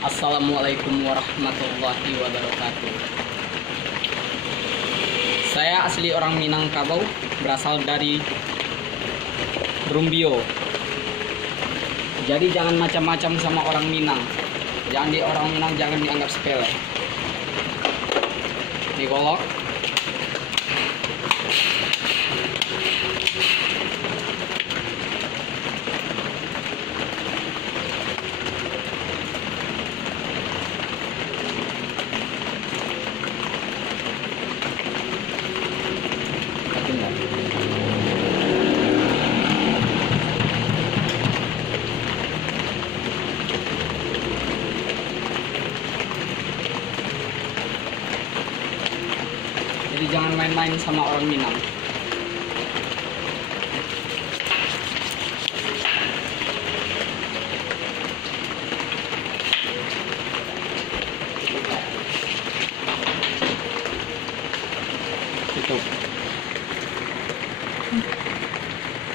Assalamualaikum warahmatullahi wabarakatuh. Saya asli orang Minangkabau, berasal dari Rumbio. Jadi jangan macam-macam sama orang Minang. Orang Minang jangan dianggap sepele. Digolok. Jadi jangan main-main sama orang Minang. Tutup.